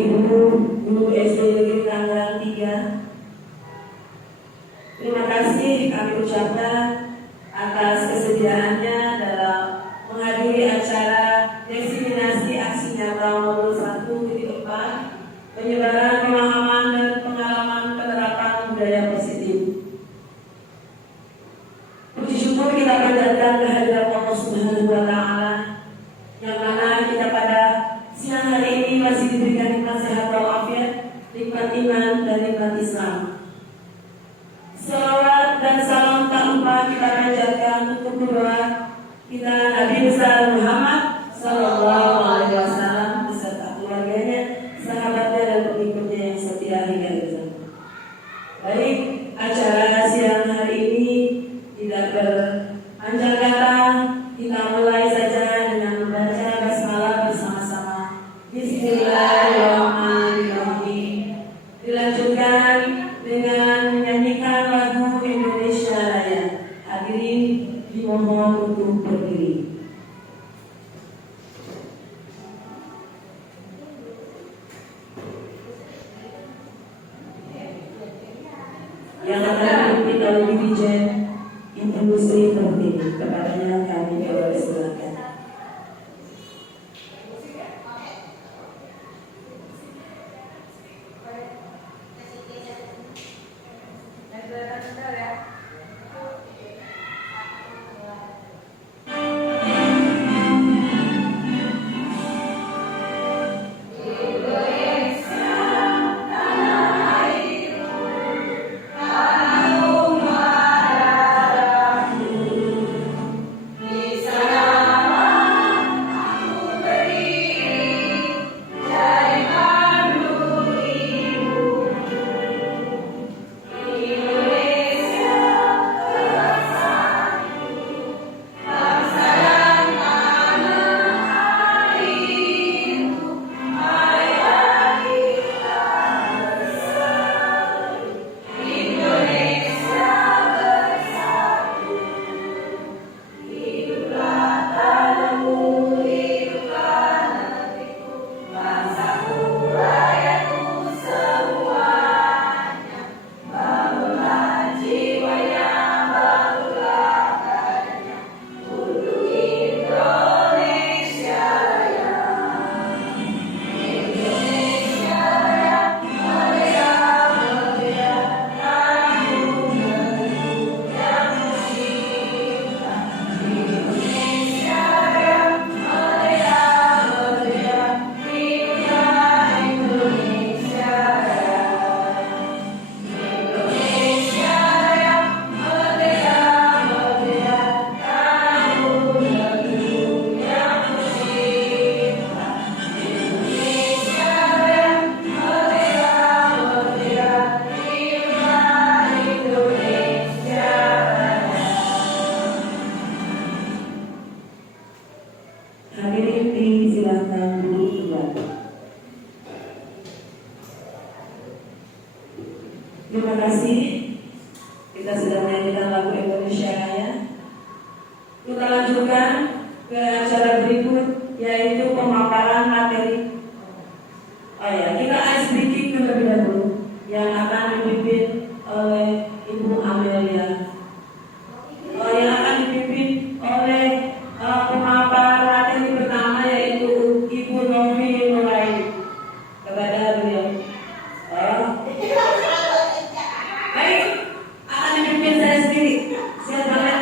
Ibu Guru SD Negeri Tangerang 3. Terima kasih kami ucapkan atas kesediaannya dalam menghadiri acara Destinasi Aksi Nyata nomor 1.4 penyebaran pemahaman dan pengalaman penerapan budaya positif. Puji syukur kita panjatkan kehadiran Allah Subhanahu wa Ta'ala, yang mana kita pada siang hari ini masih diberikan nikmat sehat walafiat, nikmat iman dan nikmat Islam. Salawat dan salam tak lupa kita panjatkan untuk doa kita Nabi besar Muhammad Sallallahu Alaihi Wasallam beserta keluarganya, sahabatnya dan pengikutnya yang setia hingga akhir. Baik, acara siang hari ini tidak berpanjang kata, kita mulai saja dengan membaca basmalah bersama-sama. Bismillahirrahmanirrahim. Dilanjutkan dengan menyanyikan lagu Indonesia Raya. Hadirin dimohon untuk berdiri. Yang akan dipimpin oleh Dirjen Industri Pertiwi, kepadanya kami persilakan. Hadirin silakan duduk kembali. Terima kasih. Kita sudah menyanyikan lagu Indonesia Raya. Kita lanjutkan ke acara berikut, yaitu pemaparan materi. Kita ice breaking terlebih dahulu, yang akan dipimpin oleh Ibu Amelia. Yang akan dipimpin oleh pemaparan materi pertama, yaitu Ibu Novi Nuraini. Kepada beliau. Baik, akan dipimpin saya sendiri. Siap banget.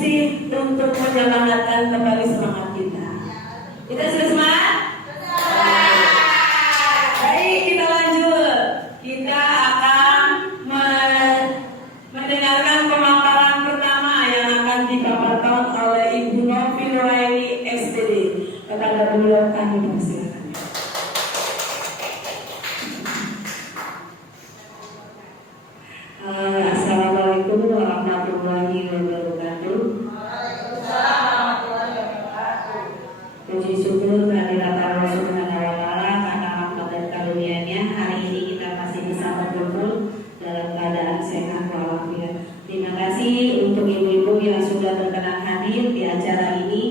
musik untuk menyemangatkan kembali semangat kita. Kita sudah semangat? Baik, kita lanjut. Kita akan mendengarkan pemaparan pertama yang akan dipaparkan oleh Ibu Novi Nuraini SPD. Kepada beliau kami persilakan. Assalamualaikum warahmatullahi wabarakatuh. Puji syukur kehadirat Allah Subhanahu wa taala karena rahmat dan karunia-Nya hari ini kita masih bisa berkumpul dalam keadaan sehat walafiat. Terima kasih untuk ibu-ibu yang sudah berkenan hadir di acara ini.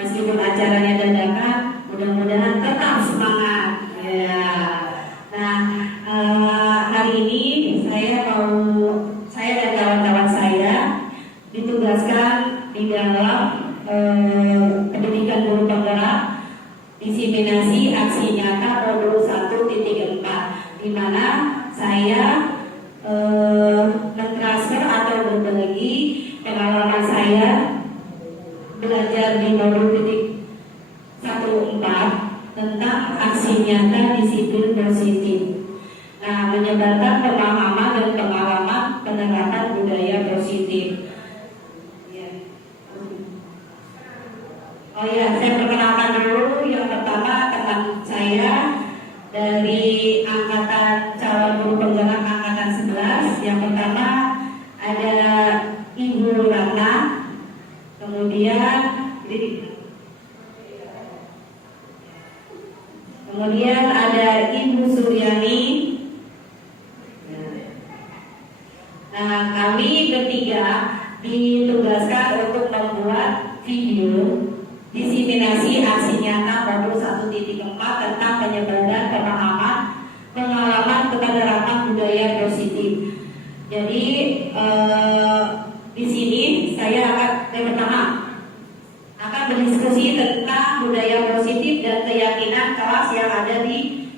Meskipun acaranya dadakan, mudah-mudahan tetap semangat. Ya. Nah, hari ini saya dan kawan-kawan saya ditugaskan di dalam pendidikan guru penggerak diseminasi aksi nyata modul 1.4, di mana saya mentransfer atau berbagi pengalaman saya belajar di modul 1.4 tentang aksi nyata disiplin positif. Nah, menyebarkan pemahaman dan pengalaman penerapan budaya positif. Oh ya, saya perkenalkan dulu. Yang pertama teman saya dari angkatan calon guru penggerak angkatan 11. Yang pertama ada Ibu Ratna, kemudian ada Ibu Suryani. Nah, kami bertiga ditugaskan untuk membuat video diseminasi aksi nyata modul 1.4 tentang penyebaran pengalaman penerapan budaya positif. Jadi di sini saya yang pertama akan berdiskusi tentang budaya positif dan keyakinan kelas yang ada di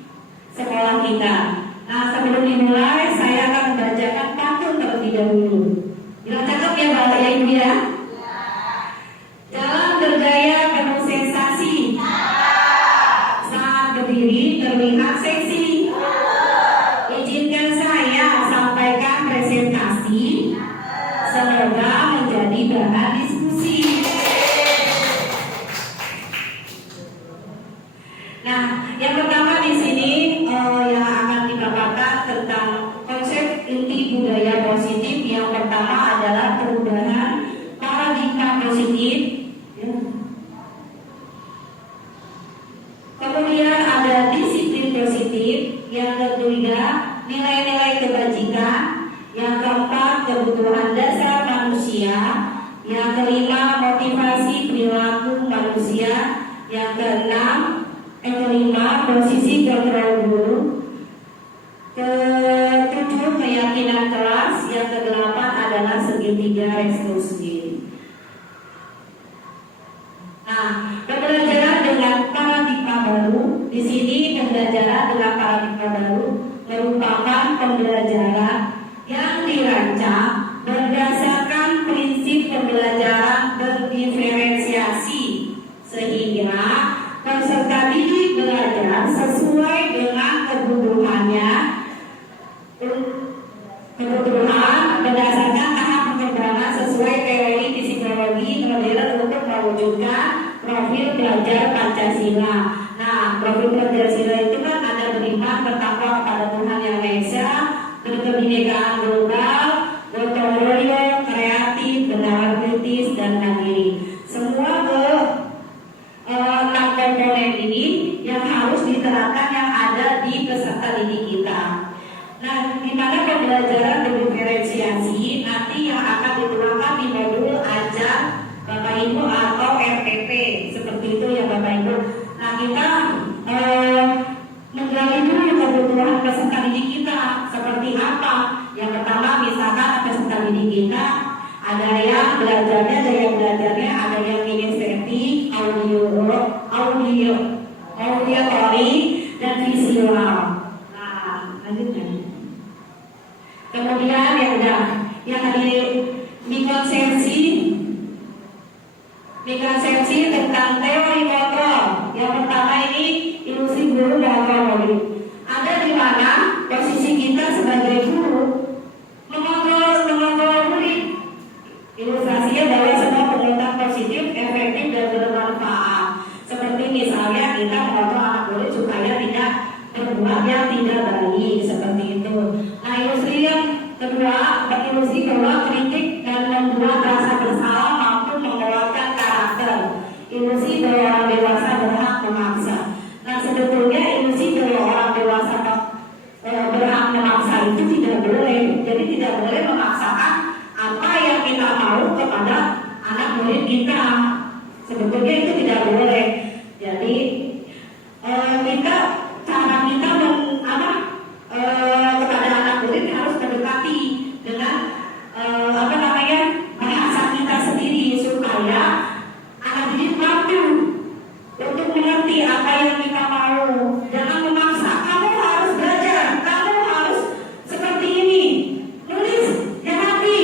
sekolah kita. Nah, sebelum dimulai saya akan membacakan pantun terlebih dahulu. Bilang cakep ya Bapak ya Ibu ya? Jalan bergaya penuh sensasi, saat berdiri terlihat seksi. Izinkan saya sampaikan presentasi, semoga menjadi bahan diskusi. Nah, yang pertama di sini yang akan dipaparkan tentang konsep inti budaya positif. Yang pertama adalah perubahan paradigma positif. Kemudian ada disiplin positif. Yang ketiga, nilai-nilai kebajikan. Yang keempat, kebutuhan dasar manusia. Yang kelima, motivasi perilaku manusia. Yang kelima, posisi kontrol guru. Ketujuh, keyakinan kelas. Yang kedelapan adalah segitiga revolusi. Nah, pembelajaran dengan paradigma baru. Di sini pembelajaran dengan paradigma baru merupakan pembelajaran yang dirancang berdasarkan prinsip pembelajaran berdiferensiasi, sehingga peserta didik belajar sesuai dengan kebutuhan berdasarkan tahap pengembangan sesuai teori psikologi modern untuk mewujudkan profil belajar Pancasila. Nah, profil Pancasila itu kan ada beriman, bertakwa kepada Tuhan Yang Maha Esa, berkebinekaan global, gotong royong, kreatif, bernalar kritis, dan mandiri. Semua enam komponen ini yang harus diterapkan yang ada di peserta didik kita. Nah, di mana pembelajaran berdiferensiasi nanti yang akan dituangkan di modul ajar Bapak Ibu atau RPP, seperti itu ya Bapak Ibu. Nah, kita menggali dulu kebutuhan peserta didik kita seperti apa. Yang pertama, misalkan peserta didik kita ada yang belajarnya ada yang kinestetik, auditory dan visual. Nah, lanjutnya. Kemudian yang dikonsepsi Ini konsepsi tentang teori kontrol. Yang pertama ini ilusi guru dan kontrol. Ada di mana posisi kita sebagai guru mengontrol murid. Ilustrasinya adalah sebuah penguatan positif, efektif dan bermanfaat. Seperti misalnya kita mengontrol anak murid supaya tidak berbuat yang tidak baik, seperti itu. Nah, ilusi yang kedua, ilusi kedua kritik dan membuat rasa bersalah mampu mengeluarkan karakter. Ilusi bahwa orang dewasa berhak memaksa. Nah, sebetulnya ilusi bahwa orang dewasa berhak memaksa itu tidak boleh. Jadi tidak boleh memaksakan apa yang kita mau kepada anak murid kita. Sebetulnya itu tidak boleh. Jadi cara kita kepada anak murid harus mendekati dengan bahasa kita sendiri supaya anak didik mampu untuk mengerti apa yang kita mau. Jangan memaksa, kamu harus belajar, kamu harus seperti ini, nulis yang rapi.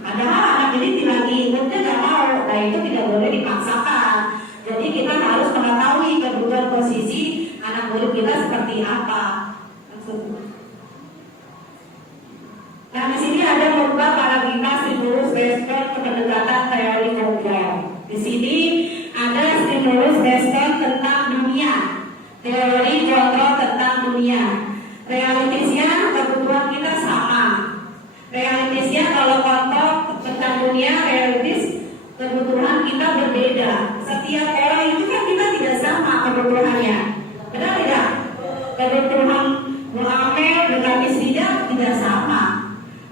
Padahal anak didik lagi ikutnya nggak mau. Nah, itu tidak boleh dipaksakan. Jadi kita harus mengetahui kebutuhan posisi anak murid kita seperti apa. Nah, di sini ada beberapa paradigma stimulus respon pendekatan teori kontrol. Di sini ada stimulus respon tentang dunia, teori kontrol tentang dunia. Realitasnya kebutuhan kita sama. Realitasnya kalau kontrol tentang dunia, realitas kebutuhan kita berbeda. Setiap orang itu kan kita tidak sama kebutuhannya. Benar tidak? Kebutuhan muamel dengan istrinya tidak sama.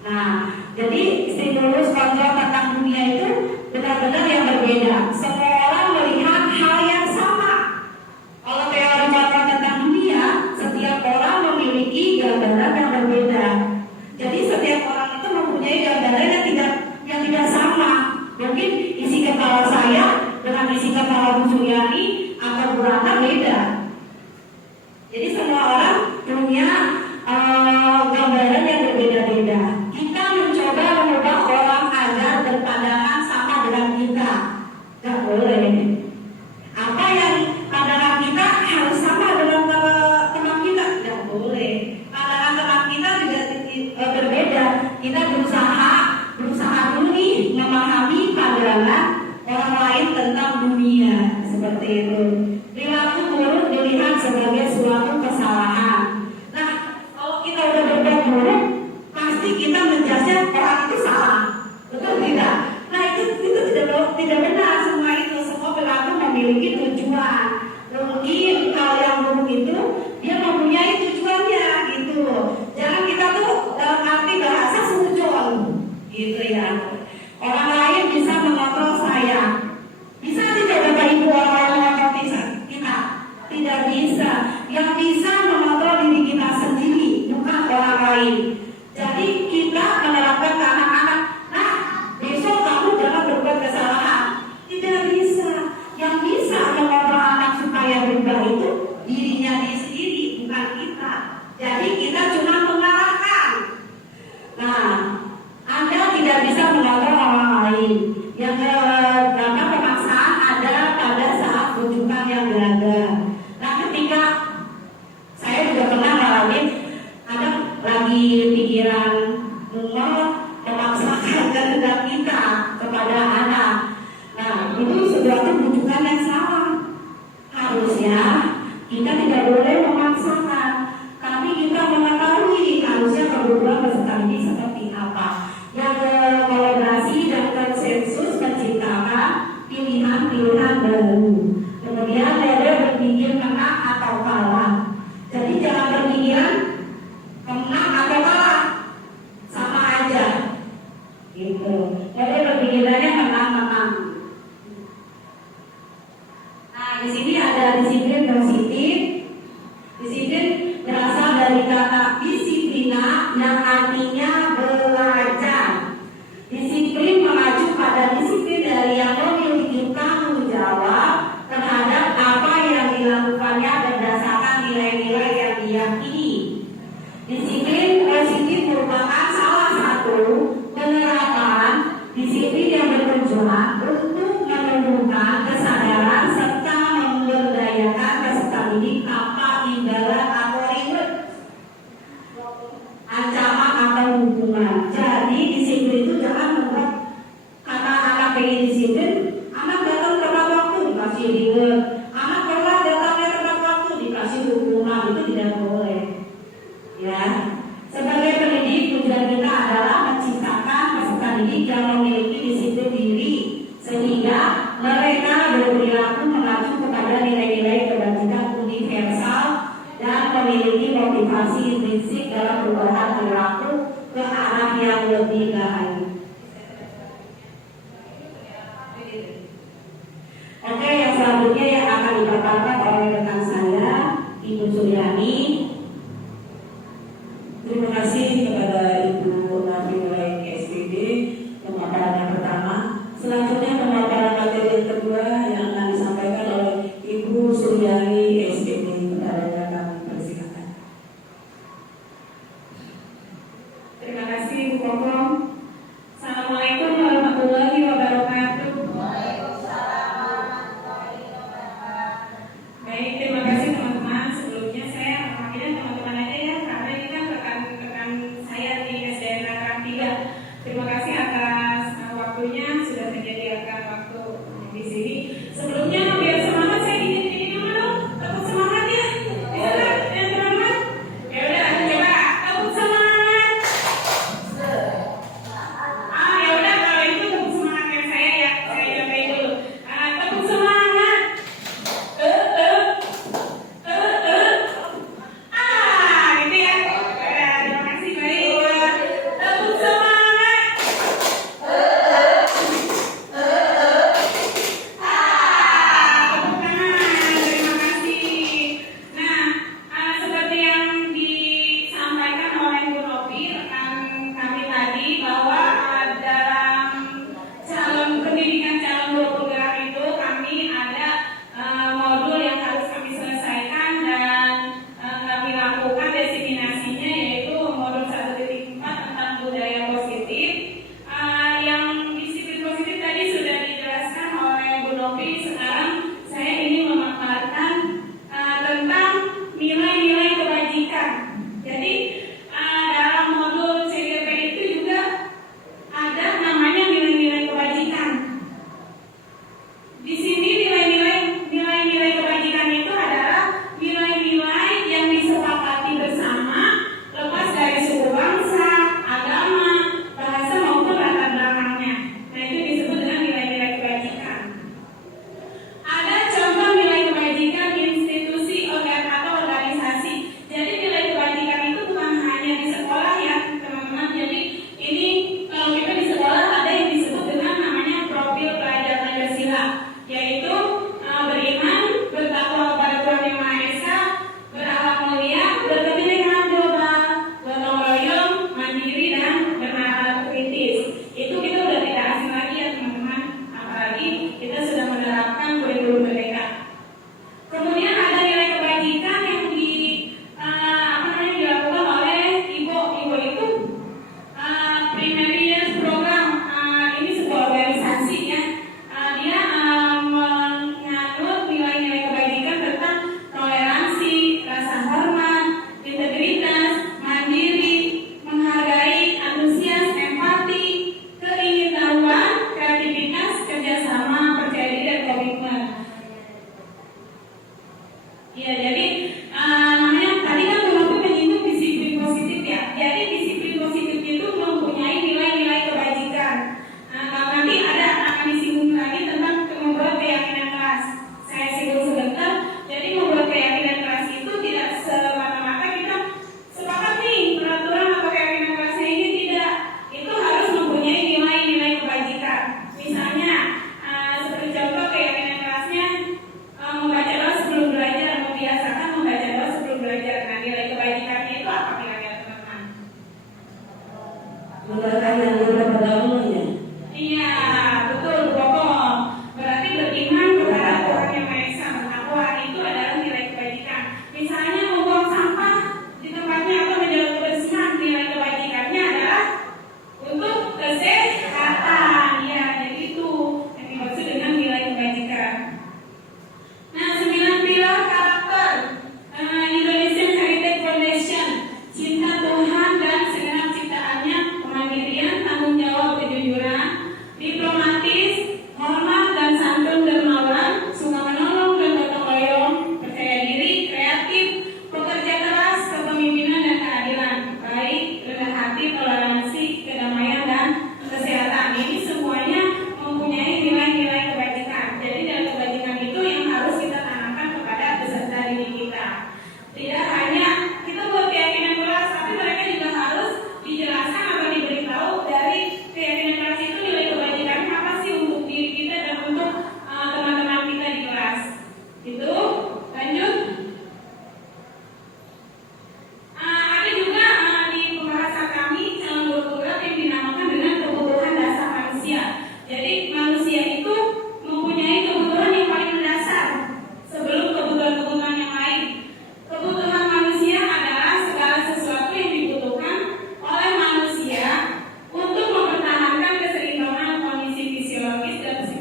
Nah, jadi stimulus kontrol tentang dunia itu benar-benar yang berbeda. Semua orang melihat hal yang sama. Kalau teori kontrol tentang dunia, setiap orang memiliki gambaran yang berbeda. Jadi setiap orang itu mempunyai gambaran yang tidak sama. Mungkin isi kepala saya dengan isi kepala Bu Suryani atau Bu Rana beda. Jadi semua orang punya gambaran yang berbeda-beda. Kita mencoba mengubah orang agar berpandangan sama dengan kita. Gak boleh. Apa yang pandangan kita harus sama dengan teman kita? Gak boleh. Pandangan teman kita juga berbeda. Kita berusaha dulu nih memahami pandangan orang lain tentang dunia. Seperti itu. Perilaku buruk dilihat sebagai suatu kesalahan. Nah, kalau kita udah berbuat buruk, pasti kita menjudge orang itu salah, betul tidak? Nah, itu tidak benar. Semua perilaku memiliki tujuan. Mungkin kalau yang buruk itu dia mempunyai tujuannya gitu. Jangan kita tuh dalam arti bahasa suzon gitu ya. Orang lain bisa mengontrol saya. Bisa tidak Bapak Ibu orang lain mengontrol kita? Tidak bisa. Yang bisa mengontrol diri kita sendiri, bukan orang lain. Jadi kita menerapkan ke anak-anak, nah besok kamu jangan berbuat kesalahan. Tidak bisa. Yang bisa mengontrol anak supaya berubah itu dirinya sendiri, bukan kita. Jadi kita cuma mengarahkan. Nah, Anda tidak bisa mengontrol orang lain. Yang pertama pemaksaan ada pada saat rujukan yang beragam. Nah, ketika saya juga pernah ngalamin ada lagi pikiran memaksakan kehendak kita kepada anak. Nah, itu sesuatu rujukan yang salah. Harusnya kita tidak boleh memaksakan, tapi kita mengetahui harusnya kebutuhan peserta ini seperti apa. Yang kolaborasi dan konsensus menciptakan pilihan-pilihan baru. Kemudian boleh berpikir menang atau kalah. Jadi jangan berpikiran menang atau kalah, sama aja. Gitu. Jadi berpikirannya menang-menang. Nah, di sini ada disiplin positif. Disiplin berasal dari kata disiplina yang artinya belajar. Disiplin mengacu pada disiplin dari yang memiliki tanggung jawab terhadap apa yang dilakukannya berdasarkan nilai-nilai yang diyakini. Disiplin positif merupakan salah satu penerapan disiplin yang bertujuan untuk menumbuhkan nilai disiplin, anak datang tepat waktu dikasih reward, anak telat datangnya tepat waktu dikasih hukuman, itu tidak boleh. Ya, sebagai pendidik tujuan kita adalah menciptakan peserta didik yang memiliki disiplin diri sehingga mereka berperilaku mengacu kepada nilai-nilai kebajikan universal dan memiliki motivasi intrinsik dalam perubahan perilaku ke arah yang lebih baik. Oke, yang selanjutnya yang akan dipaparkan oleh rekan saya, Ibu Suryani. Terima kasih kepada Ibu Nafila SPD pemaparan yang pertama. Selanjutnya pemaparan materi yang kedua yang akan disampaikan oleh Ibu Suryani SPD. Kepadanya kami persilakan. Terima kasih Bu Kokom. Assalamualaikum warahmatullahi wabarakatuh. Baik, terima kasih teman-teman. Sebelumnya saya akhirnya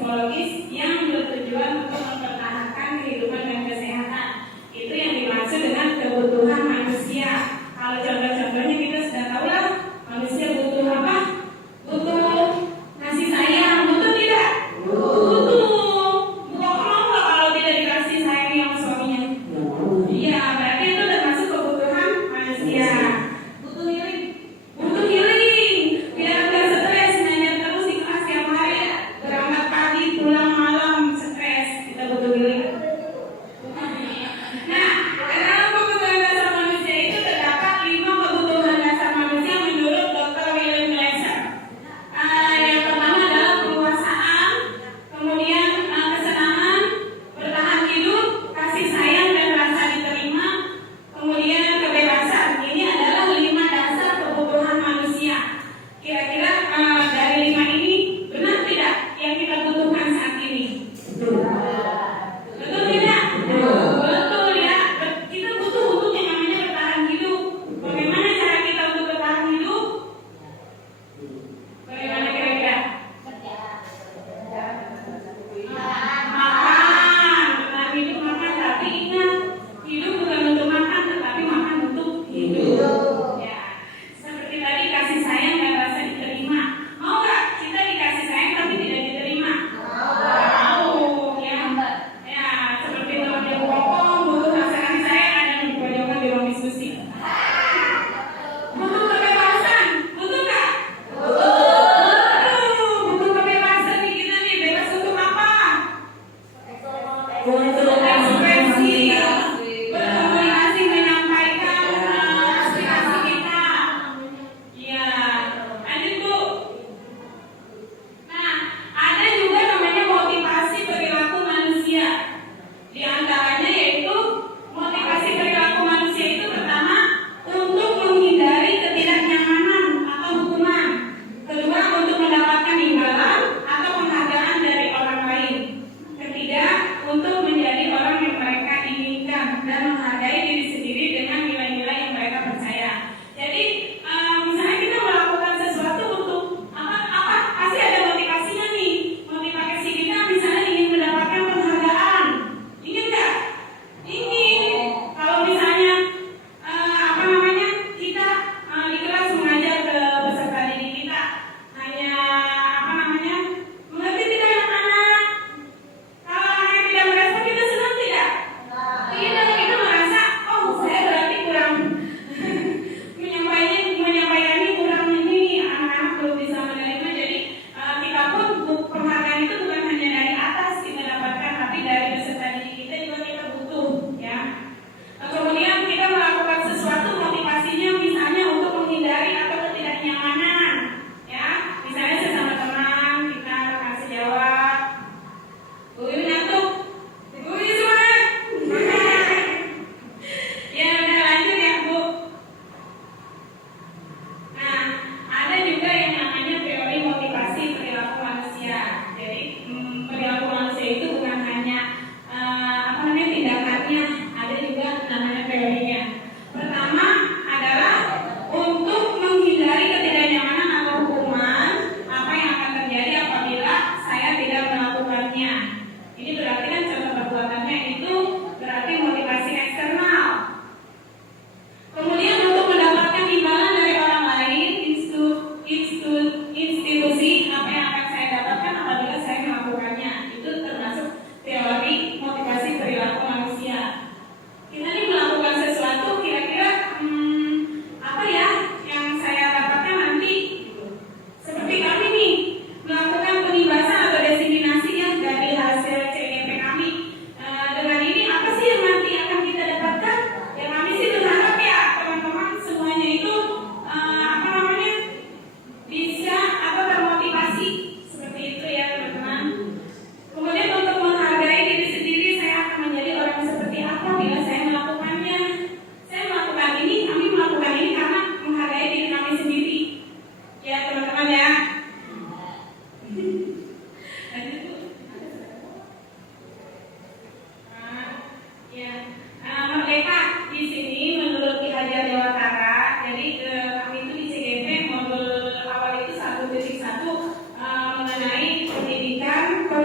psikologis yang bertujuan untuk mempertahankan kehidupan dan kesehatan. Itu yang dimaksud dengan kebutuhan manusia. Kalau contoh-contohnya kita sudah tahu lah, manusia butuh apa? Butuh kasih sayang, butuh tidak? Butuh. Bohong nggak kalau tidak dikasih sayang yang suaminya? Iya, berarti itu termasuk kebutuhan manusia. Butuh healing. Butuh healing. Biar nggak stres, nanya terus di kelas tiap hari. Berangkat pagi, pulang malam, stres. Kita butuh healing. Nah, dalam kebutuhan dasar manusia itu terdapat 5 kebutuhan dasar manusia menurut Dr. William Glasser. Yang pertama adalah penguasaan, kemudian kesenangan, bertahan hidup, kasih sayang dan rasa diterima, kemudian kebebasan. Ini adalah 5 dasar kebutuhan manusia. Kira-kira dari 5 ini benar tidak yang kita butuhkan saat ini? Betul tidak? Betul ya. Kita butuh untuk yang namanya bertahan hidup. Bagaimana cara kita untuk bertahan hidup? Bagaimana kira-kira? Makan. Bertahan hidup makan. Tapi ingat, hidup bukan untuk makan, tetapi makan untuk hidup. Ya. Seperti tadi kasih sayang dan rasa diterima. Mau nggak kita dikasih sayang tapi tidak diterima? Mau. Ya. Ya, seperti teman yang ngomong butuh rasa kasih sayang, ada yang dipojokkan di ruang diskusi. Butuh kebebasan, butuh nggak? Butuh kebebasan nih kita nih, bebas untuk apa? Ekspresi, berkomunikasi, menyampaikan aspirasi kita. Iya, lanjut Bu. Nah, ada juga namanya motivasi perilaku manusia. Di antaranya yaitu motivasi perilaku manusia itu pertama untuk menghindari ketidaknyamanan atau hukuman. Kedua, untuk mendapatkan imbalan atau penghargaan dari orang lain. Ketiga, untuk menjadi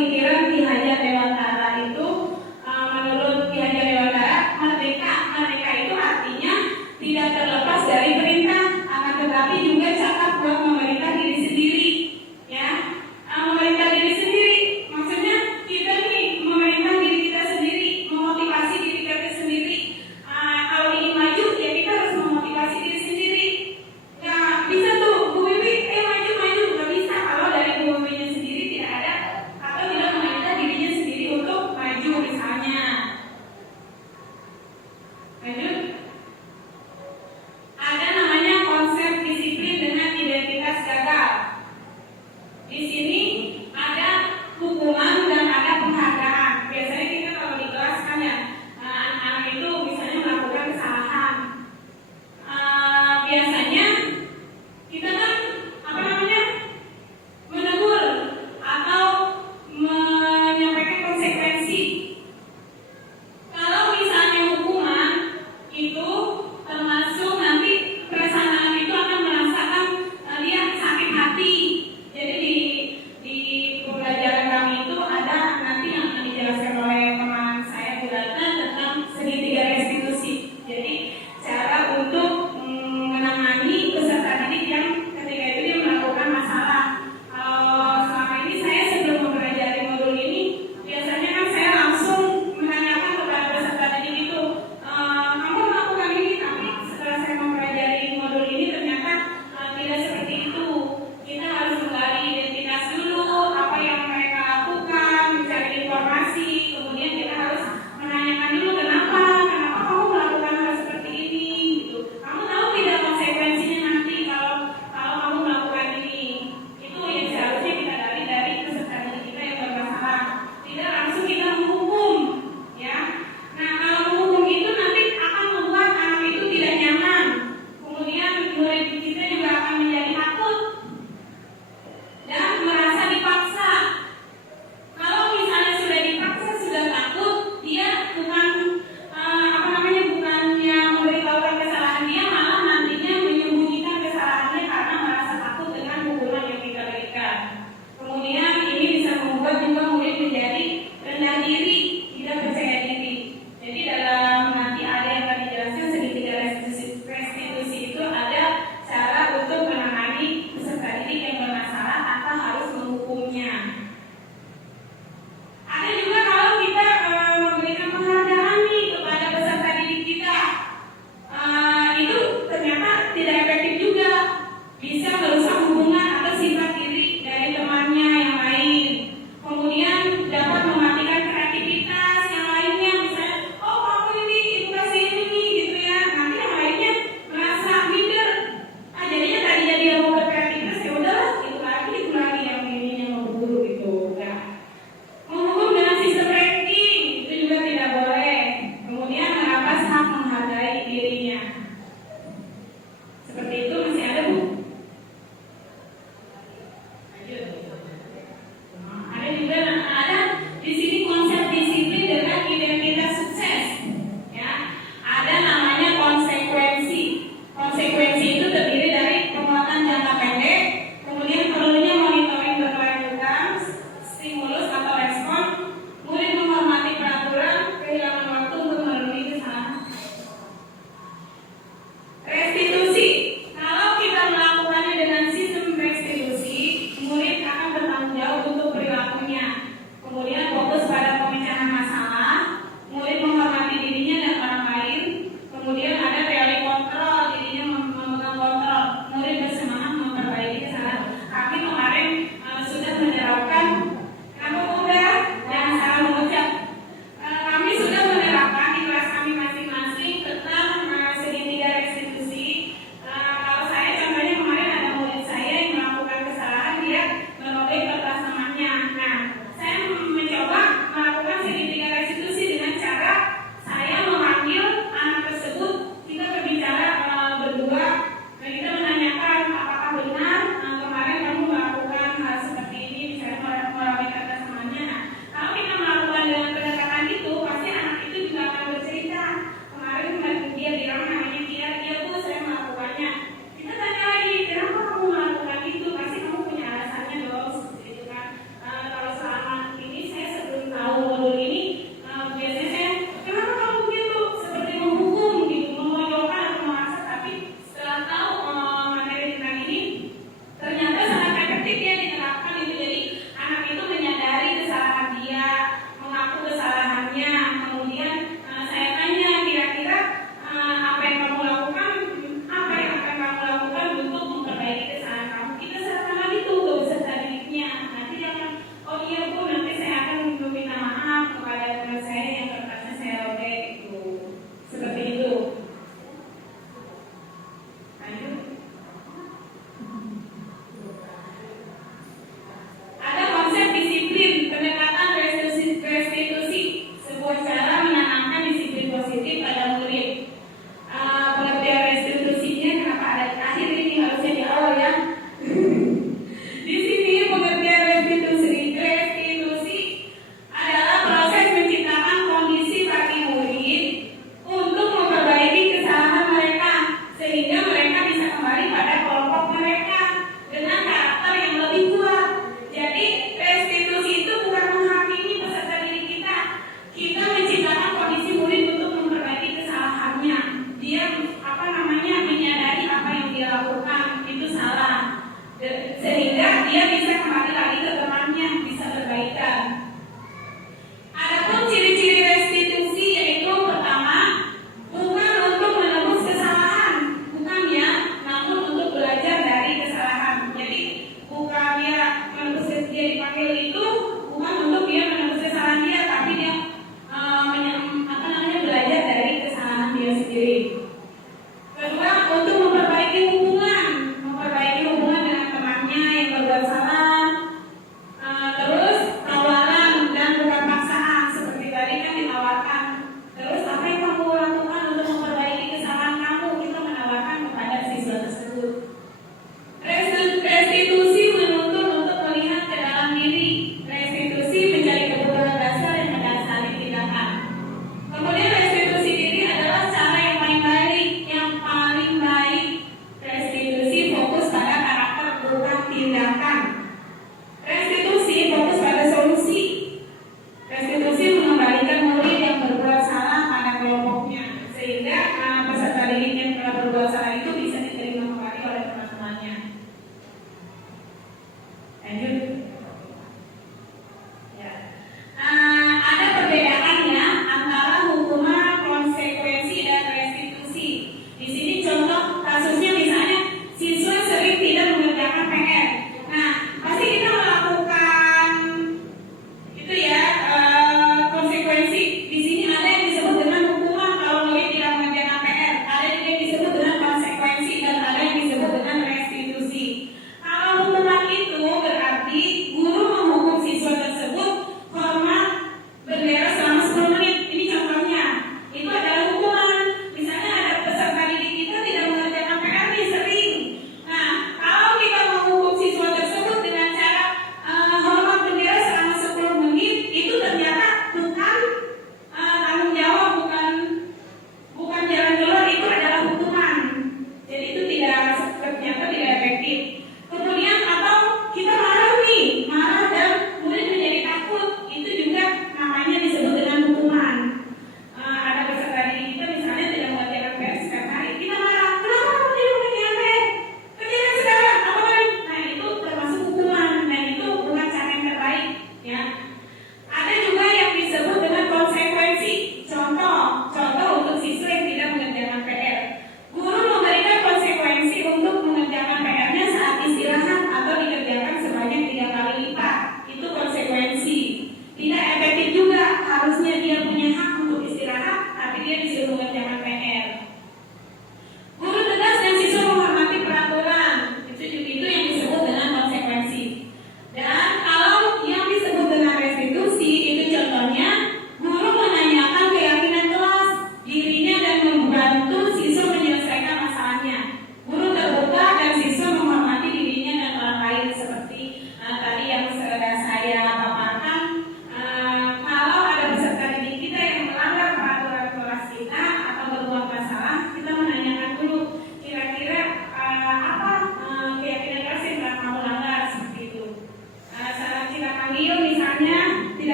pemikiran Ki Hajar Dewantara itu, menurut Ki Hajar Dewantara, merdeka itu artinya tidak terlepas dari perintah, akan tetapi juga cakap buat memerintah diri sendiri, ya. Memerintah diri sendiri, maksudnya kita nih memerintah diri kita sendiri, memotivasi diri kita sendiri. Kalau ingin maju, ya kita harus memotivasi diri sendiri. Nggak bisa tuh Bu Wiwi, maju, nggak bisa kalau dari Bu Wiwinya sendiri tidak ada atau tidak memerintah dirinya sendiri untuk maju, misalnya. Lanjut. Ada namanya konsep disiplin dengan identitas gagal. Di sini ada hukuman dan ada penghargaan. Biasanya kita kalau di kelas kan ya, anak-anak itu misalnya melakukan kesalahan. Biasanya kita kan menegur atau menyampaikan konsekuensi. Kalau misalnya hukuman itu termasuk nanti perasaan itu akan merasakan dia sakit hati. Jadi di pembelajaran kami itu ada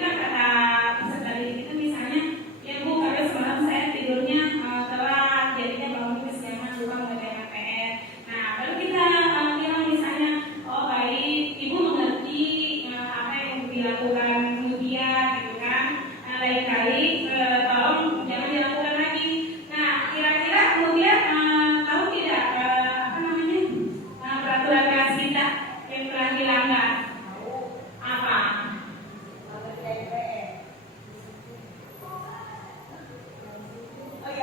kan kata peserta didik itu misalnya, ya Bu, karena semalam saya tidurnya telat, jadinya bangun kesiangan, lupa mengerjakan PR. Nah, baru kita bilang misalnya, oh baik, Ibu mengerti apa yang dilakukan kemudian, gitu kan. Lain kali tolong jangan dilakukan lagi. Nah, kira-kira kemudian tahu tidak apa namanya peraturan kelas kita yang telah dilanggar? Apa?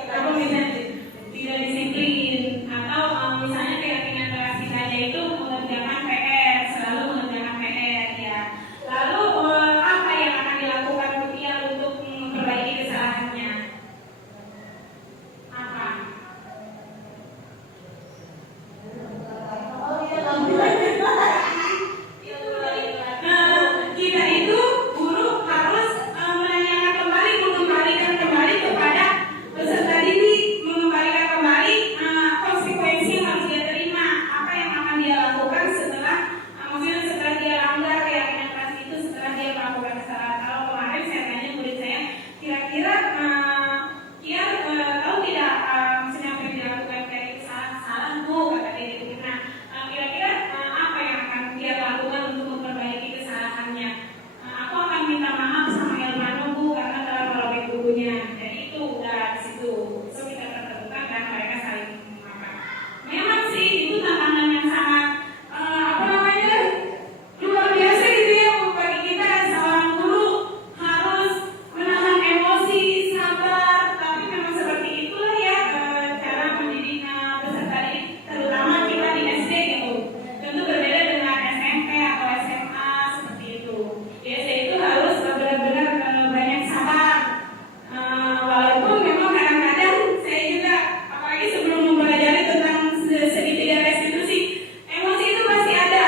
Apa misalnya tidak disiplin atau misalnya keyakinan kelas kita itu mengerjakan PR, selalu mengerjakan PR ya. Lalu apa yang akan dilakukan dia untuk memperbaiki kesalahannya? Apa? Nah, kita itu guru harus menanyakan kembali, mengembalikan kembali kepada peserta didik, mengembalikan kembali konsekuensi yang harus dia terima, apa yang akan dia lakukan setelah maksudnya setelah dia langgar keyakinan kelas itu, setelah dia melakukan kesalahan. Kalau kemarin saya tanya murid saya, kira-kira dia tahu tidak maksudnya apa yang dilakukan kayak salah Bu, kata dia gitu. Nah, kira-kira apa yang akan dia lakukan untuk memperbaiki kesalahannya? Aku akan minta maaf sama Elmano Bu karena telah merobek bukunya. Jadi itu udah di situ. So kita terbuka dan mereka saling memaafkan. Memang sih itu tantangan yang sangat apa namanya luar biasa gitu ya bagi kita seorang guru, harus menahan emosi, sabar. Tapi memang seperti itulah ya cara mendidik peserta didik, terutama kita di SD gitu. Tentu berbeda dengan SMP atau SMA seperti itu. Di SD itu harus benar-benar banyak sabar. Walaupun memang kadang-kadang saya juga, apalagi sebelum mempelajari tentang segitiga restitusi, emosi itu pasti ada.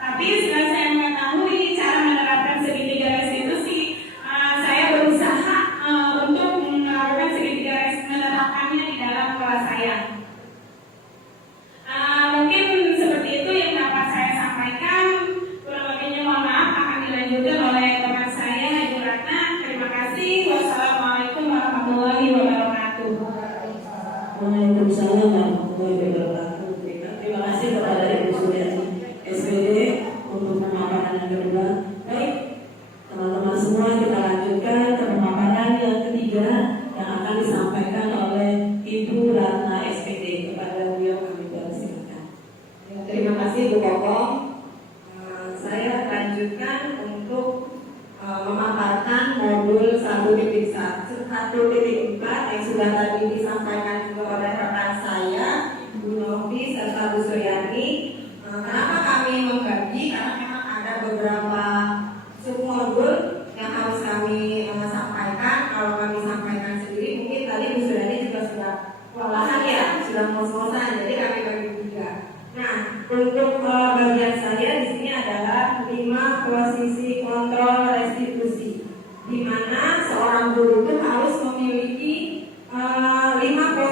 Tapi setelah saya mengetahui cara menerapkan segitiga restitusi, saya berusaha untuk melakukan segitiga restitusi, menerapkannya di dalam kelas saya. Mungkin seperti itu yang dapat saya sampaikan. Kurang lebihnya mohon maaf, akan dilanjutkan oleh teman saya Ibu Ratna. Terima kasih. Wassalamualaikum warahmatullahi wabarakatuh. Waalaikumsalam warahmatullahi wabarakatuh. Terima kasih kepada Ibu Suryani SPD untuk pemaparan yang kedua. Baik, teman-teman semua, kita lanjutkan ke pemaparan yang ketiga yang akan disampaikan oleh Ibu Ratna SPD. Kepada beliau kami persilakan. Terima kasih Bu Kokong. Saya lanjutkan untuk memaparkan modul 1.1.4 yang sudah tadi disampaikan juga oleh rekan saya Bu Novi serta Bu Suryani. Kenapa kami membagi? Karena memang ada beberapa submodul yang harus kami sampaikan. Kalau kami sampaikan sendiri, mungkin tadi Bu Suryani juga sudah kewalahan ya, sudah ngos-ngosan. Jadi kami bagi tiga. Nah, untuk bagian saya di sini adalah 5 posisi kontrol restitusi, di mana seorang guru itu harus memiliki 5 posisi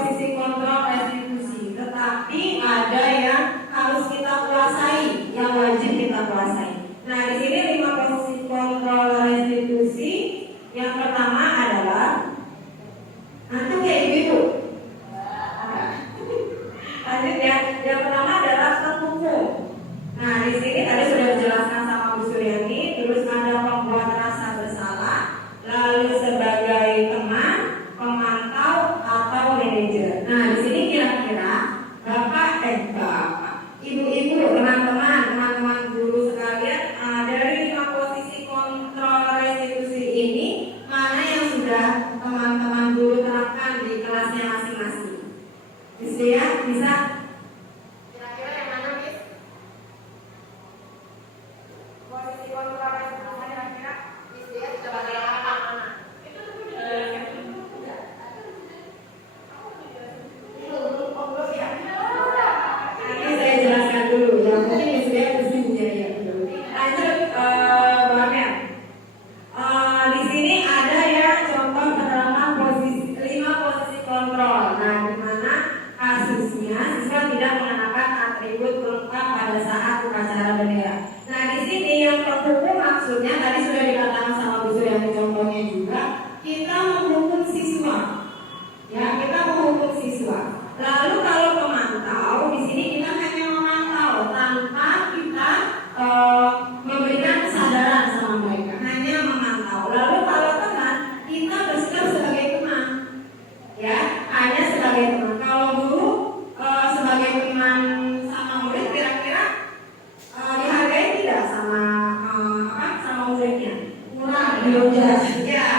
Dirujak. Ya,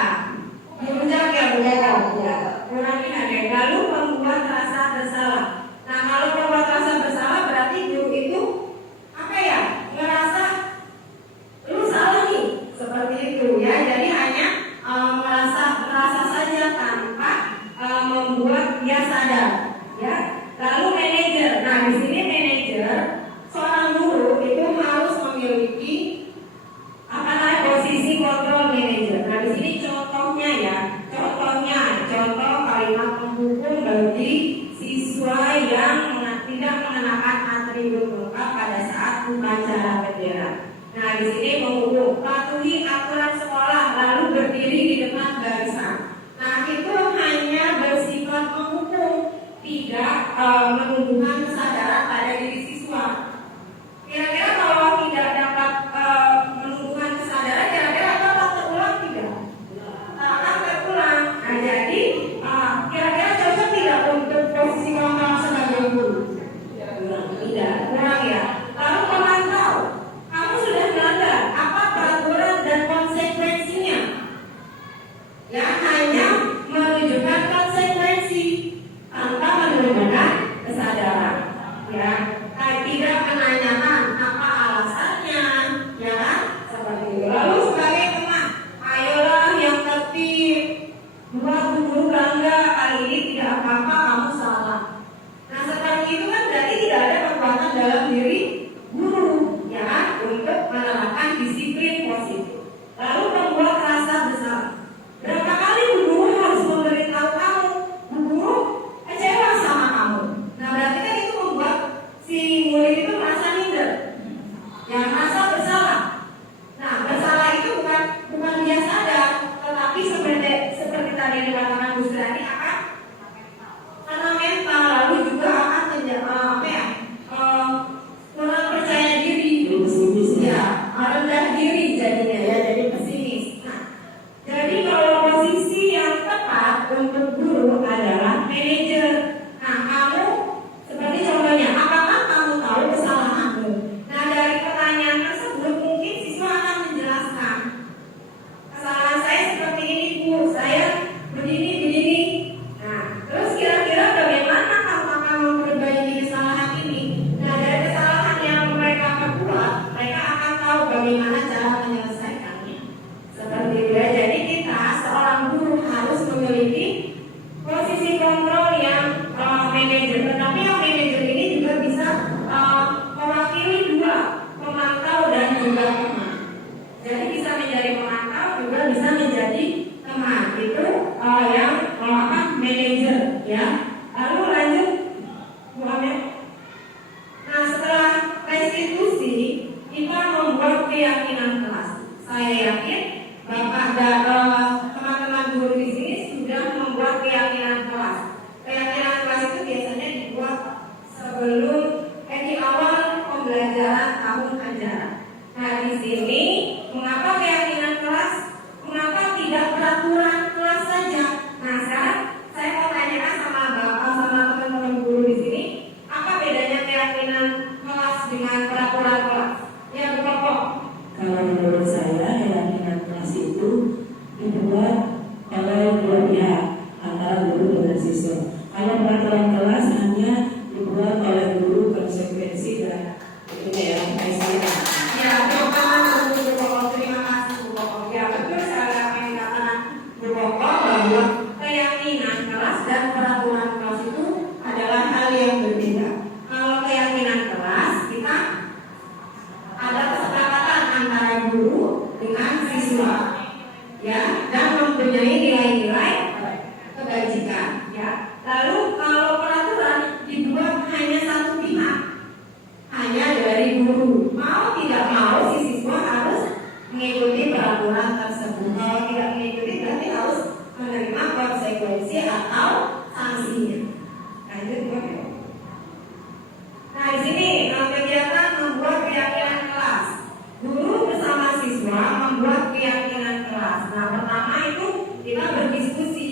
dirujak ya Bu. Ya, kurangi ada. Lalu membuat rasa bersalah. Nah, kalau membuat rasa bersalah berarti guru itu apa ya? Ngerasa lu salah nih, seperti itu ya. Jadi hanya merasa saja tanpa membuat dia sadar, ya. Lalu manajer. Nah, di sini manajer seorang guru itu harus memiliki apa namanya posisi kontrol manajer. Nah, di sini contohnya ya, contoh kalimat pendukung bagi siswa yang tidak mengenakan atribut lengkap pada saat upacara bendera. Nah, di sini menghukum patuhi aturan sekolah lalu berdiri di depan barisan. Nah, itu hanya bersifat menghukum, tidak menumbuhkan kesadaran pada diri siswa. Kira-kira kalau tidak dapat menumbuhkan kesadaran, kira-kira apakah terulang tidak? Akan terulang. Nah, jadi kira-kira cocok tidak untuk posisi kontrol sebagai guru? Tidak, kurang ya. Lalu pemantau, kamu sudah melanggar apa peraturan dan konsekuensinya? Ya, hanya menunjukkan konsekuensi tanpa menunjukkan kesadaran. Ya, tidak menanyakan apa alasannya, ya kan? Seperti itu. Lalu sebagai teman, ayolah yang tertib. Buat guru bangga, kali ini tidak apa-apa, kamu salah. Nah, seperti itu kan berarti tidak ada kekuatan dalam diri guru, ya kan? Untuk menerapkan disiplin positif. Lalu membuat rasa bersalah. Berapa kali guru harus memberitahu kamu, guru kecewa sama kamu. Nah, berarti kan itu membuat si murid itu merasa minder, yang merasa bersalah. Nah, bersalah itu bukan dia sadar, tetapi seperti tadi dikatakan Bu Srani akan karena mental, lalu juga akan kurang percaya diri, ya, rendah diri jadinya ya, jadi pesimis. Nah, jadi kalau posisi yang tepat untuk guru adalah manajer. Nah, kamu seperti contohnya, apakah kamu tahu kesalahanmu? Nah, dari pertanyaan tersebut mungkin siswa akan menjelaskan, kesalahan saya seperti ini Bu, saya begini. Nah, terus kira-kira bagaimana kamu akan memperbaiki kesalahan ini? Nah, dari kesalahan yang mereka perbuat, mereka akan tahu bagaimana cara menyelesaikannya. Seperti itu ya. Jadi kita seorang guru harus memiliki posisi kontrol yang manajer. Tetapi yang manajer ini juga bisa mewakili dua, pemantau dan juga teman. Jadi bisa menjadi pemantau, juga bisa menjadi teman. Itu yang manajer ya. Lalu lanjut Bu Amel. Nah, setelah restitusi kita membuat keyakinan kelas. Saya yakin Bapak dan teman-teman guru di sini sudah membuat keyakinan kelas. Keyakinan kelas itu biasanya dibuat sebelum di awal pembelajaran tahun ajaran. Nah, di sini mengapa keyakinan kelas? Mengapa tidak peraturan kelas saja? Nah, sekarang saya mau tanyakan sama Bapak sama teman-teman guru di sini, apa bedanya keyakinan kelas dengan peraturan kelas? Ya, Bu Koko. Kalau menurut saya keyakinan kelas itu dibuat oleh dua pihak antara guru dengan siswa. Kalau peraturan kelas hanya dibuat oleh guru, konsekuensi dan ini ya, Ya, terima kasih Bu Koko. Terima kasih Bu Koko. Ya, betul sekali apa yang dikatakan Bu Koko bahwa keyakinan kelas dan peraturan kelas itu adalah hal yang berbeda. Kalau keyakinan kelas kita ada kesepakatan antara guru dengan siswa, ya, dan mempunyai nilai-nilai kebajikan, ya. Lalu kalau peraturan dibuat hanya satu pihak, hanya dari guru. Mau tidak mau si siswa harus mengikuti peraturan tersebut. Kalau tidak mengikuti berarti harus menerima konsekuensi atau sanksinya. Nah, itu gimana? Nah, di sini kegiatan membuat keyakinan kelas. Guru bersama siswa membuat keyakinan kelas. Nah, pertama itu kita berdiskusi.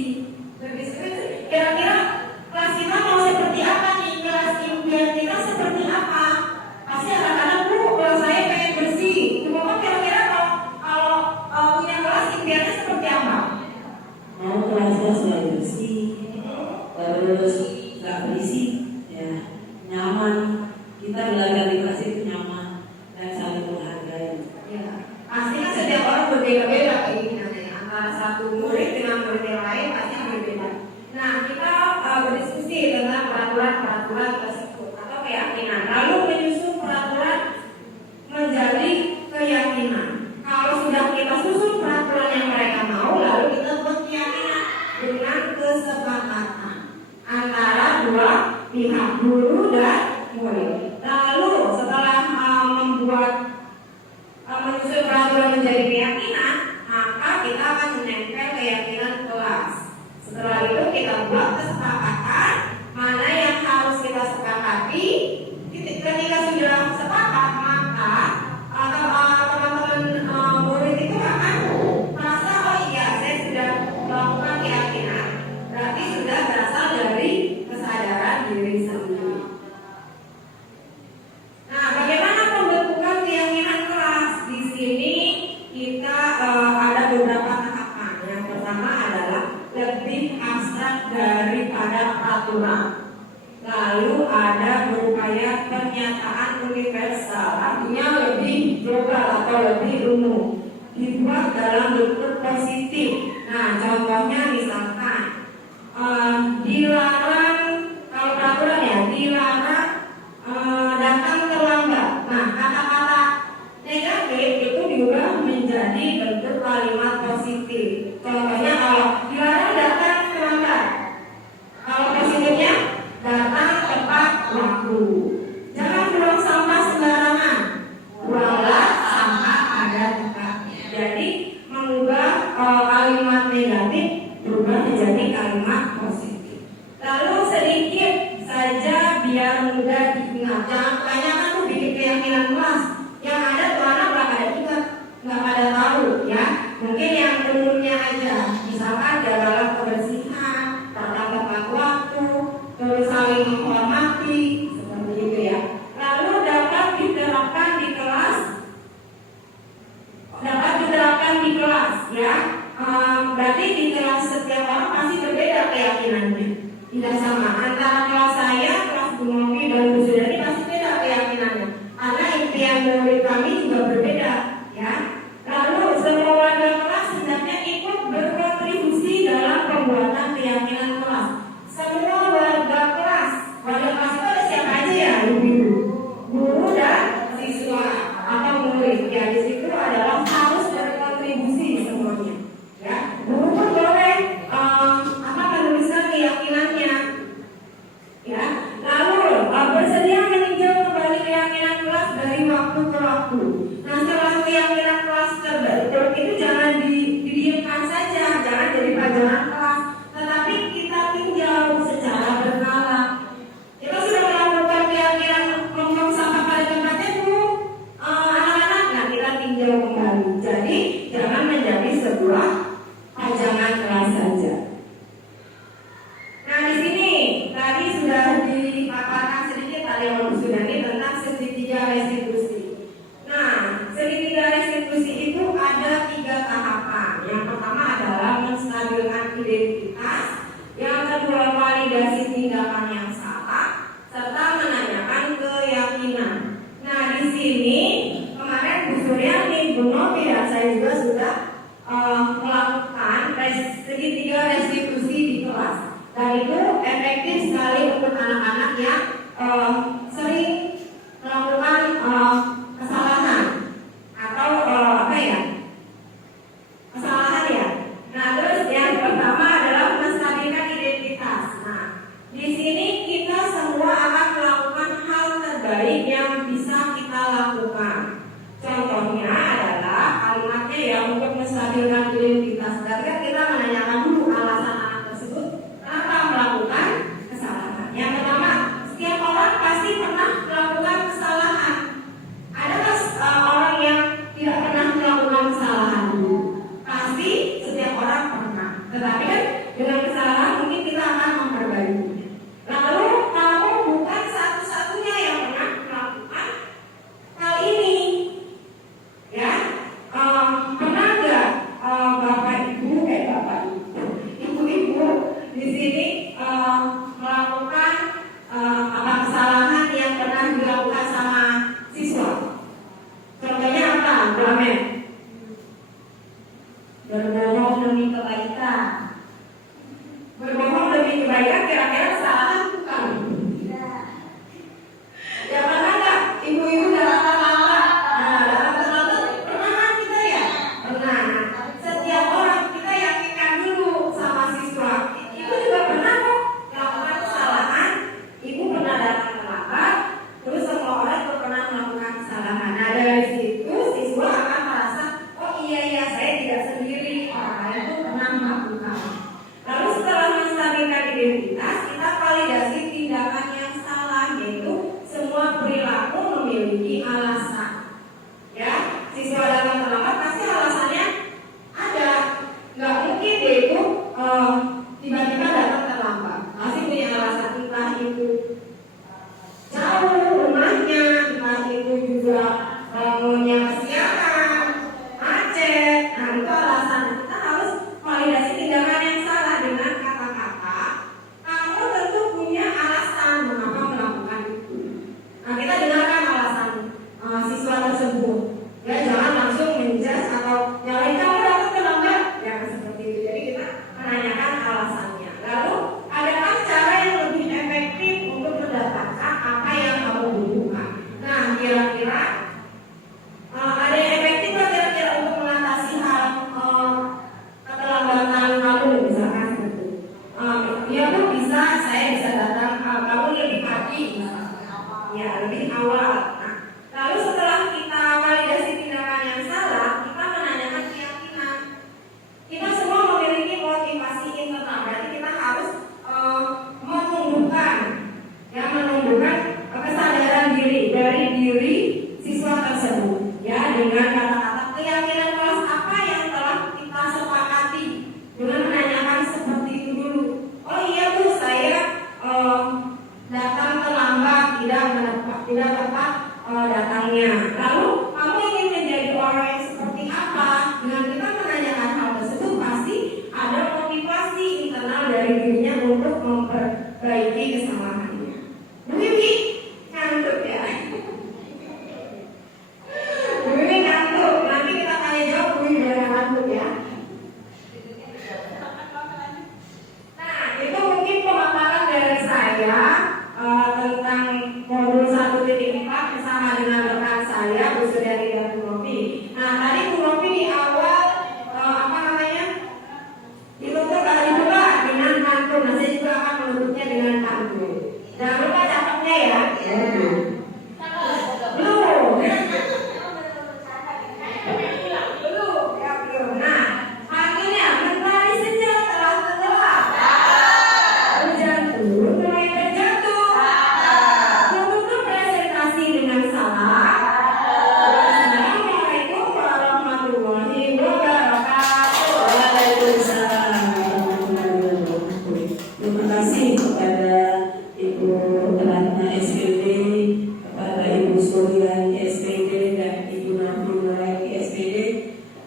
Kira-kira kelas kita mau seperti apa nih? Kelas impian kita seperti apa? Pasti anak-anak Bu, kelas saya pengen bersih. Cuma kira-kira kalau punya kelas impian terus nggak berisik, ya nyaman. Kita belajar di kelas itu nyaman dan saling menghargai. Ya, pasti kan setiap orang berbeda-beda keinginannya. Antara satu murid dengan murid yang lain pasti berbeda. Nah, kita berdiskusi tentang peraturan-peraturan tersebut atau keyakinan. Lalu menyusun peraturan menjadi keyakinan. Kalau sudah kita susun peraturan yang mereka mau, lalu kita buat keyakinan dengan kesepakatan antara dua pihak, guru dan murid. Lalu setelah menyusun peraturan menjadi keyakinan, maka kita akan menempel keyakinan kelas. Setelah itu kita buat kesepakatan mana yang harus kita sepakati. Ketika sudah sepakat, maka teman-teman murid itu akan merasa, oh iya, saya sudah melakukan keyakinan. Berarti sudah berasal dari kesadaran diri sendiri. Nah, bagaimana pembentukan keyakinan kelas? Di sini kita ada beberapa tahapan. Yang pertama adalah lebih abstrak daripada peraturan. Lalu ada berupaya pernyataan universal, artinya lebih global atau lebih umum, dibuat dalam bentuk positif. Nah, contohnya misalkan dilarang, kalau peraturan ya, dilarang datang terlambat. Nah, kata-kata negatif itu diubah menjadi bentuk kalimat positif. Contohnya kalau dilarang datang terlambat, kalau positifnya datang tepat waktu. Jangan buang sampah sembarangan, buanglah sampah pada tempatnya. Jadi mengubah kalimat negatif berubah menjadi kalimat positif. Lalu sedikit saja biar mudah diingat. Jangan kebanyakan tuh bikin keyakinan kelas. Yang ada tuh anak nggak ada juga, nggak ada tahu ya. Mungkin yang umumnya aja. Misalkan jagalah kebersihan, datang tepat waktu, terus saling menghormati, seperti itu ya. Lalu dapat diterapkan di kelas ya. Berarti di kelas setiap orang pasti berbeda keyakinannya. Tidak sama. Antara kelas saya, kelas Bu Novi dan Bu Sudani pasti beda keyakinannya. Karena impian murid kami juga berbeda ya. Lalu semua warga kelas hendaknya ikut berkontribusi dalam pembuatan keyakinan kelas. Semua warga kelas itu ada siapa aja ya? Ibu, guru dan siswa atau murid. Ya, di situ adalah harus berkontribusi semuanya. Ya, guru pun boleh menuliskan keyakinannya. Ya, lalu bersedia meninjau kembali keyakinan kelas dari waktu ke waktu. Nah, setelah keyakinan kelas terbentuk itu jangan didiamkan saja, jangan jadi pajangan kelas, tetapi kita tinjau secara berkala. Kita sudah melakukan keyakinan membuang sampah pada tempatnya belum? Anak-anak, nah kita tinjau kembali. Jadi jangan menjadi sebuah pajangan kelas saja. Nah, di sini tadi sudah dipaparkan sedikit tadi oleh Bu Sudani tentang segitiga restitusi. Nah, segitiga restitusi itu ada 3 tahapan. Yang pertama adalah menstabilkan identitas, yang kedua validasi tindakan yang salah, serta menanyakan keyakinan. Nah, di sini kemarin Bu Suryani, Bu Novi dan saya juga sudah melakukan segitiga restitusi di kelas. Dan itu efektif sekali untuk anak-anak yang sering melakukan kesalahan atau kesalahan ya. Nah, terus yang pertama adalah menstabilkan identitas. Nah, di sini kita semua akan melakukan hal terbaik yang bisa kita lakukan. Contohnya adalah kalimatnya ya, untuk menstabilkan identitas. Berarti kan kita menanyakan dulu alasan anak tersebut kenapa melakukan kesalahan. Yang pertama, setiap orang pasti pernah melakukan kesalahan. Adakah orang yang tidak pernah melakukan kesalahan dulu? Pasti setiap orang pernah. Tetapi kan dengan kesalahan mungkin kita akan memperbaikinya. Lalu kamu bukan satu-satunya yang pernah melakukan hal ini. Ya, pernah nggak Bapak Ibu demi kebaikan. Berbohong demi kebaikan kira-kira kesalahan bukan? Ya pernah nggak ibu-ibu datang lambat? Nah, datang terlambat pernah kan kita ya? Pernah. Setiap orang kita yakinkan dulu sama siswa. Ibu juga pernah kok melakukan kesalahan. Ibu pernah datang terlambat. Terus semua orang juga pernah melakukan kesalahan. Nah dari situ siswa akan merasa, oh iya saya tidak sendiri. Orang lain itu pernah melakukan. Lalu setelah menstabilkan identitas, kita validasi tindakan yang salah, yaitu semua perilaku memiliki alasan. Ya, siswa datang terlambat pasti alasannya ada. Nggak mungkin dia itu tiba-tiba datang terlambat. Pasti punya alasan, entah itu jauh rumahnya, entah itu juga maunya kesiangan, macet. Nah itu alasan. Kita harus validasi tindakan yang salah dengan kata-kata. Kamu tentu punya alasan mengapa melakukan itu. Nah kita dengarkan alasan siswa tersebut. Ya jangan langsung menjudge atau nyalain kamu datang terlambat. Jangan seperti itu. Jadi kita menanyakan alasannya. Lalu adakah cara yang lebih efektif untuk mendapatkan apa yang kamu butuhkan? Nah kira-kira ada yang efektif nggak kira-kira untuk mengatasi hal keterlambatan kamu misalkan seperti itu? Ya bu bisa, saya bisa datang kamu lebih pagi, ya lebih awal. Nah, lalu setelah kita validasi tindakan yang salah, kita menanyakan keyakinan. Kita semua memiliki motivasi internal, berarti kita harus menumbuhkan kesadaran diri dari diri siswa tersebut, ya dengan kata-kata keyakinan kelas apa yang telah kita sepakati, dengan menanyakan seperti itu dulu. Oh iya bu, saya datang terlambat, tidak tepat datangnya. Lalu kamu ingin menjadi orang yang seperti apa? Dengan kita menanyakan hal tersebut pasti ada motivasi internal dari dirinya untuk memperbaiki kesalahannya. Bu Vivi ngantuk ya? Bu Vivi ngantuk. Nanti kita tanya jawab Bu Vivi jangan ngantuk ya. Nah itu mungkin pemaparan dari saya tentang modul 1.4 bersama dengan rekan saya Bu Suryani dan Bu Novi. Nah tadi Bu Novi di awal ditutup dibuka dengan kantung. Nah saya juga akan menutupnya dengan kantung. Jangan lupa catatnya ya. Belum. Nah akhirnya mentari senja telah tenggelam. Hujan turun mulai terjatuh. Menutup presentasi dengan salah. Assalamualaikum warahmatullahi wabarakatuh. Waalaikumsalam. Terima kasih kepada Ibu Ratna SPD, kepada Ibu Suryani SPD dan Ibu Novi Nurani SPD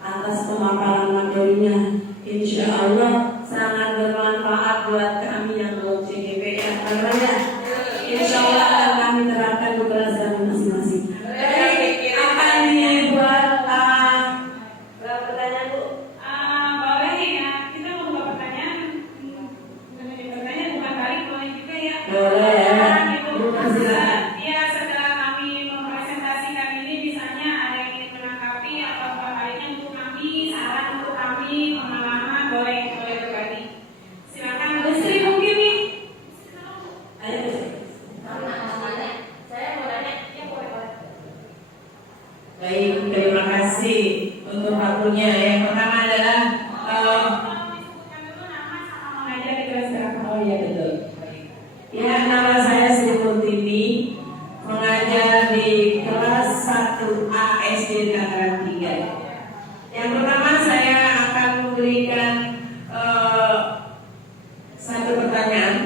atas pemaparan materinya. Insya Allah sangat bermanfaat buat kami yang mau CGP ya. Insya Allah akan kami terapkan di kelas masing-masing. Jadi akan dibuat berapa pertanyaan Bu? Boleh ya, kita mau buka pertanyaan. Pertanyaan bukan balik, boleh juga ya. Boleh ya. Ya, setelah kami mempresentasikan ini, misalnya ada yang ingin menanggapi atau baliknya untuk kami, saran untuk kami, pengalaman, boleh berbagi. Silakan Bu Sri mungkin nih. Ayo Bu Sri. Saya mau tanya, ya boleh. Baik, terima kasih untuk waktunya. Yang pertama adalah Tolong disebutkan dulu nama sama mengajar di kelas berapa. oh iya betul. Ya, nama saya Sri Murtini, mengajar di kelas 1A SD Tangerang 3. Yang pertama saya akan memberikan satu pertanyaan,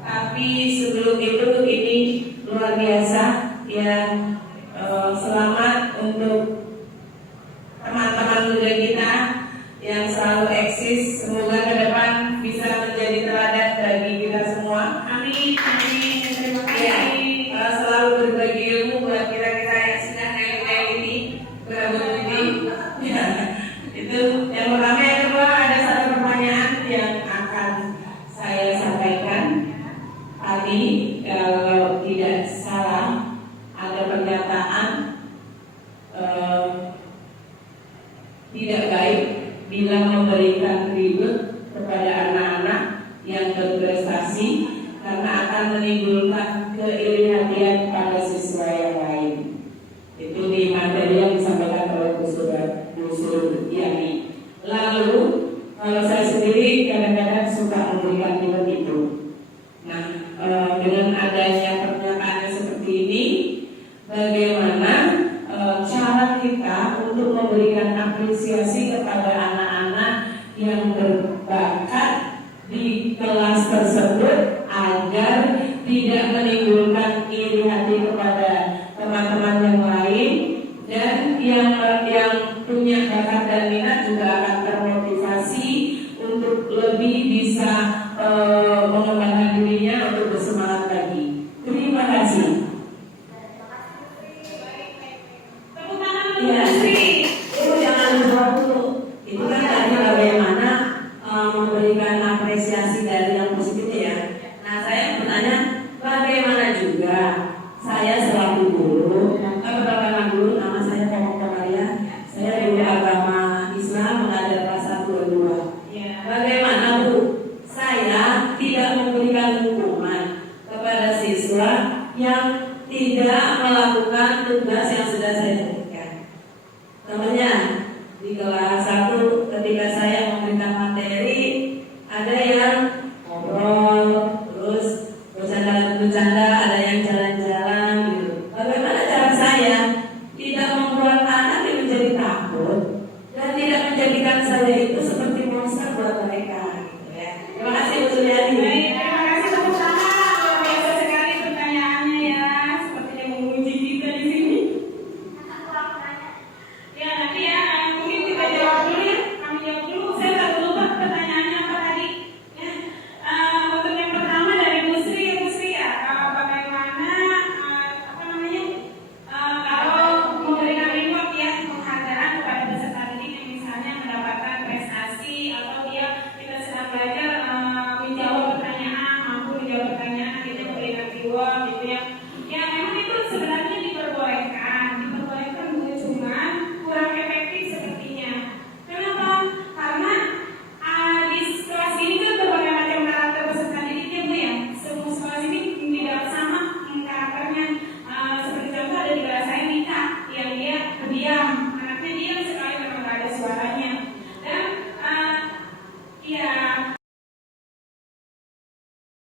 tapi sebelum itu ini luar biasa ya. Selamat untuk teman-teman muda kita yang selalu eksis. Semoga ke depan bisa menjadi teladan bagi kita semua. Amin, amin. Terima Ya, kasih. selalu berbagi ilmu buat kita-kita yang sedang kayak ini, berbagi. Ya, itu yang pertama. Yang kedua ada satu sendiri kadang-kadang suka memberikan minum itu. Nah, dengan adanya pernyataannya seperti ini, bagaimana cara kita untuk memberikan apresiasi kepada anak-anak yang berbakat di kelas tersebut agar tidak menimbulkan iri hati kepada teman-teman yang lain, dan yang punya bakat dan minat juga akan termotivasi untuk lebih bisa mengembangkan dirinya untuk bersemangat lagi. Terima kasih. Tepuk tangan untuk Iya. Bu Sri. Itu jangan dijawab dulu. Itu kan tadi bagaimana memberikan apresiasi dari yang positifnya ya. Nah saya bertanya, bagaimana juga saya selaku guru, pertama guru, nama saya Pokok Komaria, saya guru agama Islam mengajar kelas 1 dan 2. Ya. Bagaimana Bu, saya tidak memberikan hukuman kepada siswa yang tidak melakukan tugas yang sudah saya berikan. Contohnya di kelas 1 ketika saya memberikan materi, ada yang ngobrol, terus bercanda, ada yang jalan-jalan gitu. Bagaimana cara saya tidak membuat anak itu menjadi takut dan tidak menjadikan saya itu seperti monster buat mereka gitu ya. Terima kasih Bu Suryani. Baik, terima kasih tepuk tangan. Luar biasa sekali pertanyaannya ya, sepertinya menguji kita di sini. Ya nanti ya, mungkin kita jawab dulu ya. Kami jawab dulu. Saya tak lupa pertanyaannya apa tadi. Ya. Untuk yang pertama dari Bu Sri ya. Bagaimana apa namanya? Kalau memberikan reward ya, penghargaan kepada peserta didik yang misalnya mendapatkan prestasi atau kita sedang belajar menjawab pertanyaan, mampu menjawab pertanyaan, kita memberikan reward gitu ya. Ya memang itu sebenarnya diperbolehkan cuma kurang efektif sepertinya. Kenapa? Karena di kelas ini kan berbagai macam karakter peserta didiknya Bu ya. Semua kelas ini tidak sama karakternya. Seperti contoh ada di kelas saya Mika yang dia pendiam,